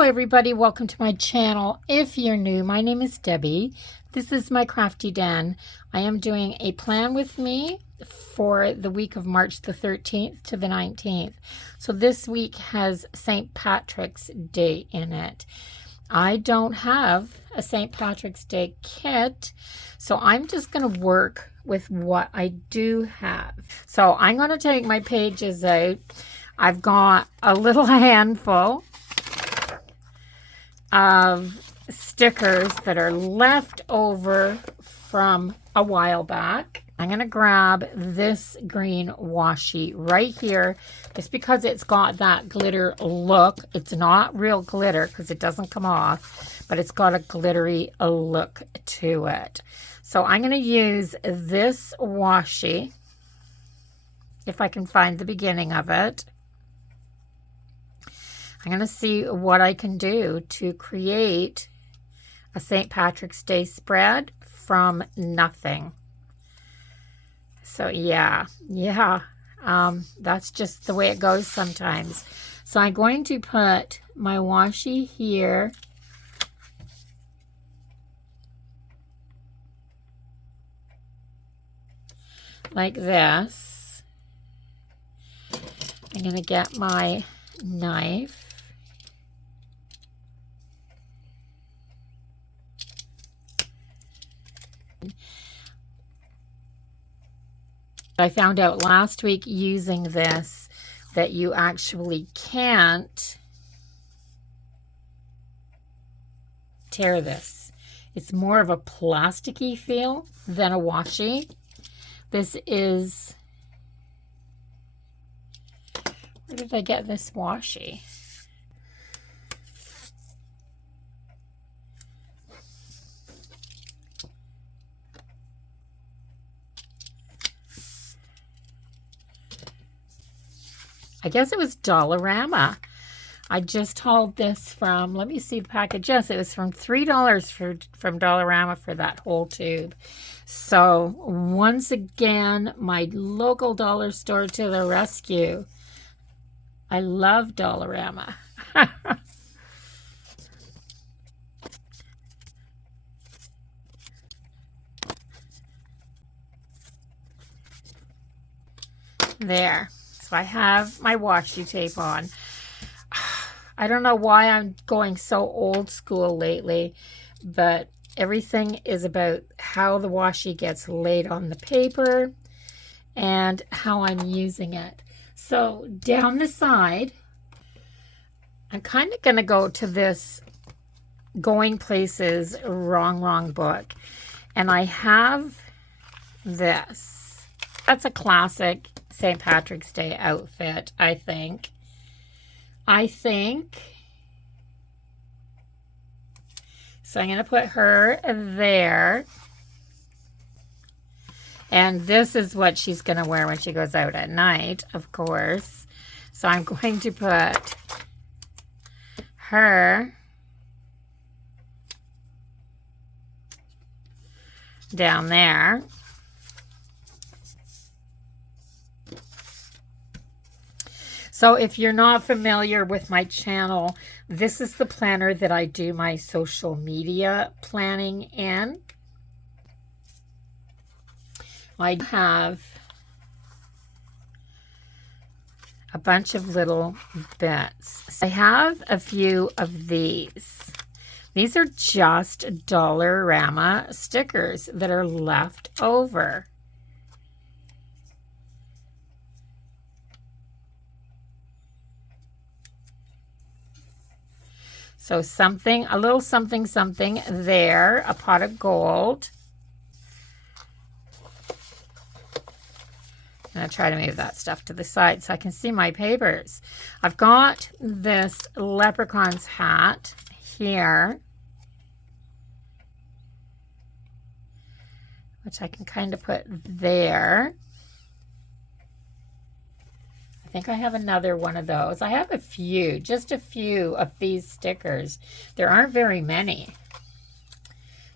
Hello everybody, welcome to my channel. If you're new, my name is Debbie. This is my crafty den. I am doing a plan with me for the week of March the 13th to the 19th. So this week has St. Patrick's Day in it. I don't have a St. Patrick's Day kit, so I'm just going to work with what I do have. So I'm going to take my pages out. I've got a little handful of stickers that are left over from a while back. I'm going to grab this green washi right here just because it's got that glitter look. It's not real glitter because it doesn't come off, but it's got a glittery look to it. So I'm going to use this washi if I can find the beginning of it. I'm going to see what I can do to create a St. Patrick's Day spread from nothing. So yeah, that's just the way it goes sometimes. So I'm going to put my washi here. Like this. I'm going to get my knife. I found out last week using this that you actually can't tear this. It's more of a plasticky feel than a washi. This is, where did I get this washi? I guess it was Dollarama. I just hauled this from, let me see the package. Yes, it was from $3 from Dollarama for that whole tube. So once again, my local dollar store to the rescue. I love Dollarama. There. So I have my washi tape on. I don't know why I'm going so old school lately, but everything is about how the washi gets laid on the paper and how I'm using it. So down the side, I'm kind of going to go to this Going Places Wrong book. And I have this. That's a classic St. Patrick's Day outfit, I think. So I'm going to put her there. And this is what she's going to wear when she goes out at night, of course. So I'm going to put her down there. So if you're not familiar with my channel, this is the planner that I do my social media planning in. I have a bunch of little bits. I have a few of these. These are just Dollarama stickers that are left over. So something, a little something there, a pot of gold. I'm going to try to move that stuff to the side so I can see my papers. I've got this leprechaun's hat here, which I can kind of put there. I think I have another one of those. I have a few, just a few of these stickers. There aren't very many.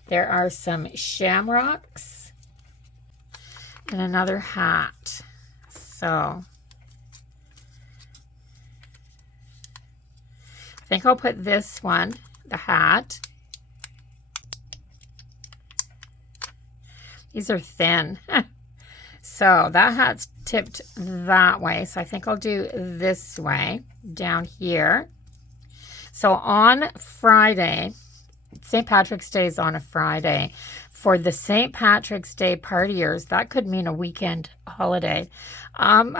There are some shamrocks and another hat. So I think I'll put this one, the hat. These are thin. So that hat's tipped that way. So I think I'll do this way down here. So on Friday, St. Patrick's Day is on a Friday. For the St. Patrick's Day partiers, that could mean a weekend holiday. I've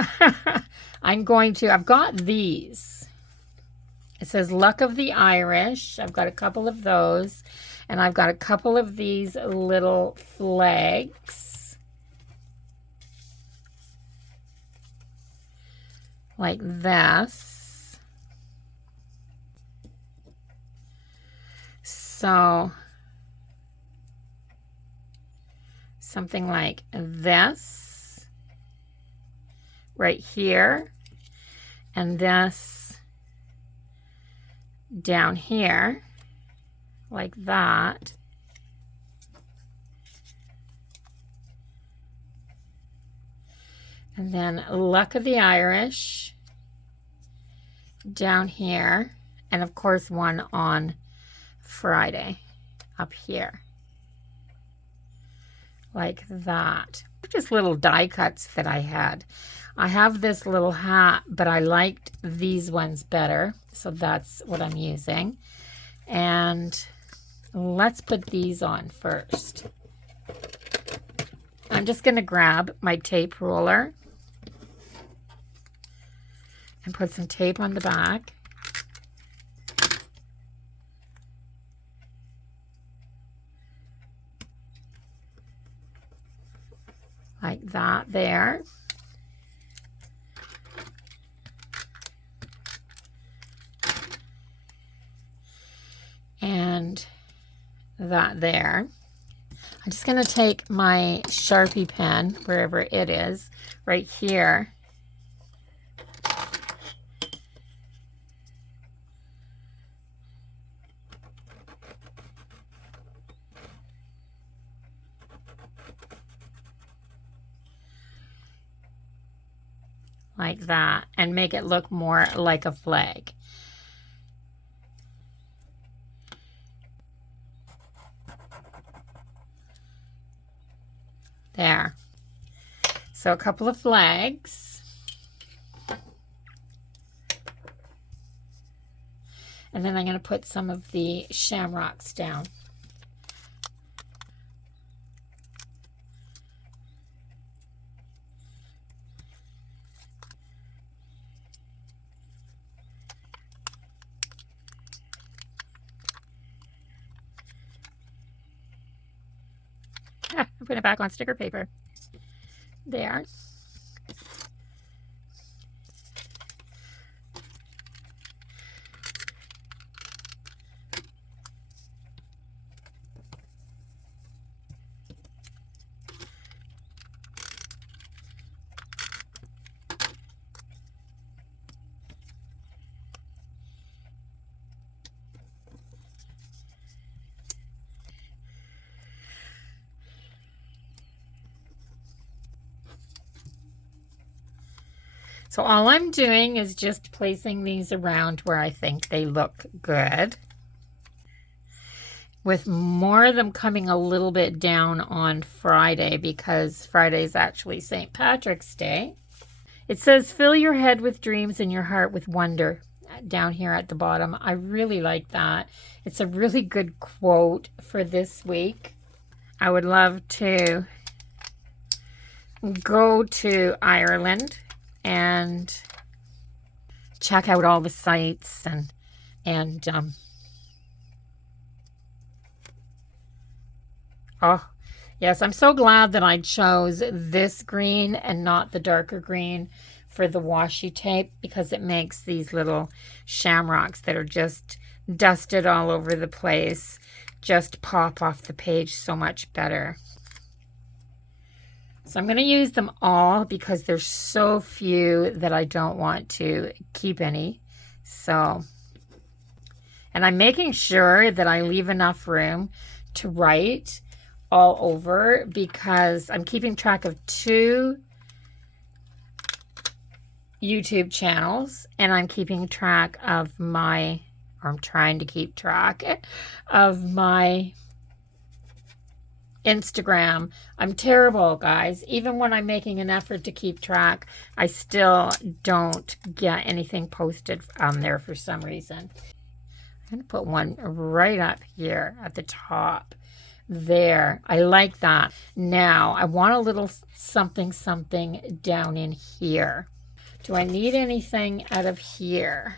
got these. It says Luck of the Irish. I've got a couple of those. And I've got a couple of these little flags. Like this. So something like this right here, and this down here like that. And then Luck of the Irish down here, and of course one on Friday up here like that. Just little die cuts that I had. I have this little hat, but I liked these ones better, so that's what I'm using. And let's put these on first. I'm just going to grab my tape roller and put some tape on the back. Like that there. And that there. I'm just going to take my Sharpie pen, wherever it is, right here. Like that, and make it look more like a flag. There. So a couple of flags. And then I'm going to put some of the shamrocks down. I'm putting it back on sticker paper. There. So all I'm doing is just placing these around where I think they look good, with more of them coming a little bit down on Friday, because Friday is actually St. Patrick's Day. It says, fill your head with dreams and your heart with wonder, down here at the bottom. I really like that. It's a really good quote for this week. I would love to go to Ireland and check out all the sites and oh yes, I'm so glad that I chose this green and not the darker green for the washi tape, because it makes these little shamrocks that are just dusted all over the place just pop off the page so much better. So I'm going to use them all because there's so few that I don't want to keep any. So, and I'm making sure that I leave enough room to write all over, because I'm keeping track of 2 YouTube channels, and I'm keeping track of my or I'm trying to keep track of my Instagram. I'm terrible, guys. Even when I'm making an effort to keep track, I still don't get anything posted on there for some reason. I'm going to put one right up here at the top. There. I like that. Now, I want a little something down in here. Do I need anything out of here?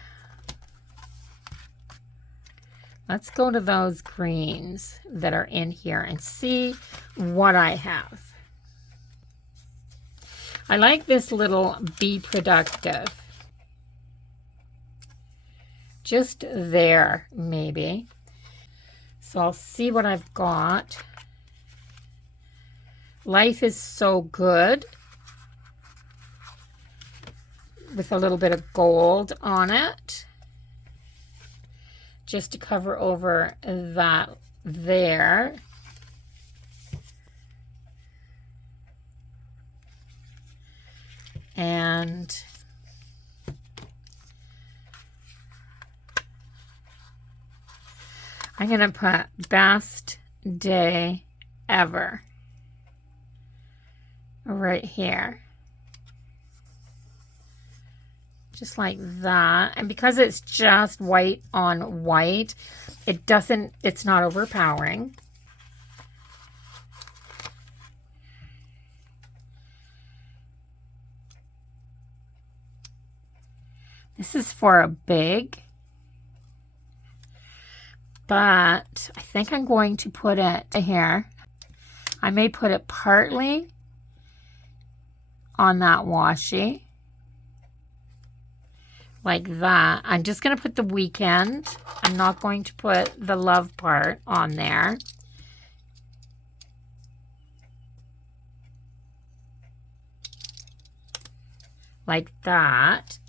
Let's go to those greens that are in here and see what I have. I like this little Be Productive. Just there, maybe. So I'll see what I've got. Life is so good. With a little bit of gold on it. Just to cover over that there. And I'm going to put best day ever right here. Just like that. And because it's just white on white, it's not overpowering. This is for a big, but I think I'm going to put it here. I may put it partly on that washi. Like that. I'm just going to put the weekend. I'm not going to put the love part on there. Like that.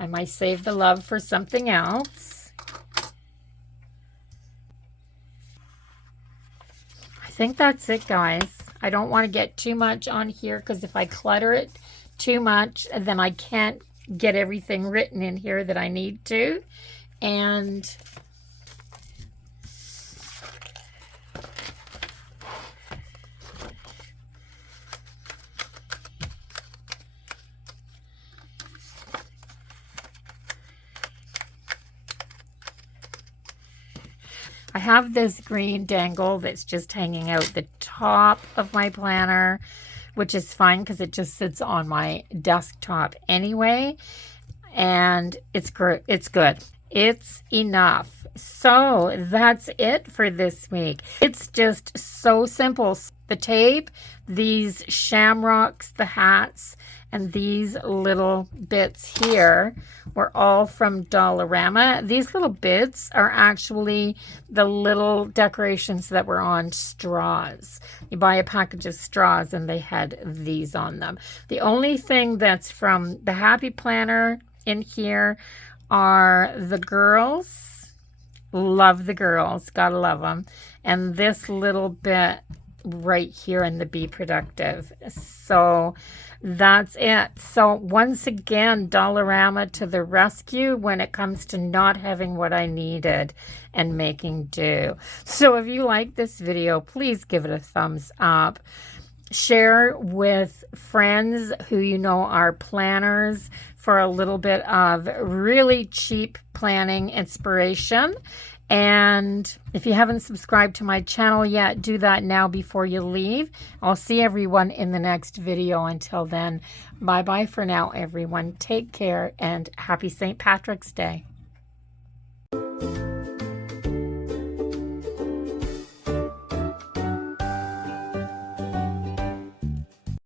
I might save the love for something else. I think that's it, guys. I don't want to get too much on here because if I clutter it too much, then I can't get everything written in here that I need to. And I have this green dangle that's just hanging out the top of my planner, which is fine because it just sits on my desktop anyway. And it's good. It's enough. So that's it for this week. It's just so simple. The tape, these shamrocks, the hats, and these little bits here were all from Dollarama. These little bits are actually the little decorations that were on straws. You buy a package of straws and they had these on them. The only thing that's from the Happy Planner in here are the girls. Love the girls. Gotta love them. And this little bit right here in the Be Productive. So that's it. So once again, Dollarama to the rescue when it comes to not having what I needed and making do. So if you like this video, please give it a thumbs up. Share with friends who you know are planners for a little bit of really cheap planning inspiration. And if you haven't subscribed to my channel yet, do that now before you leave. I'll see everyone in the next video. Until then, bye-bye for now, everyone. Take care and happy St. Patrick's Day.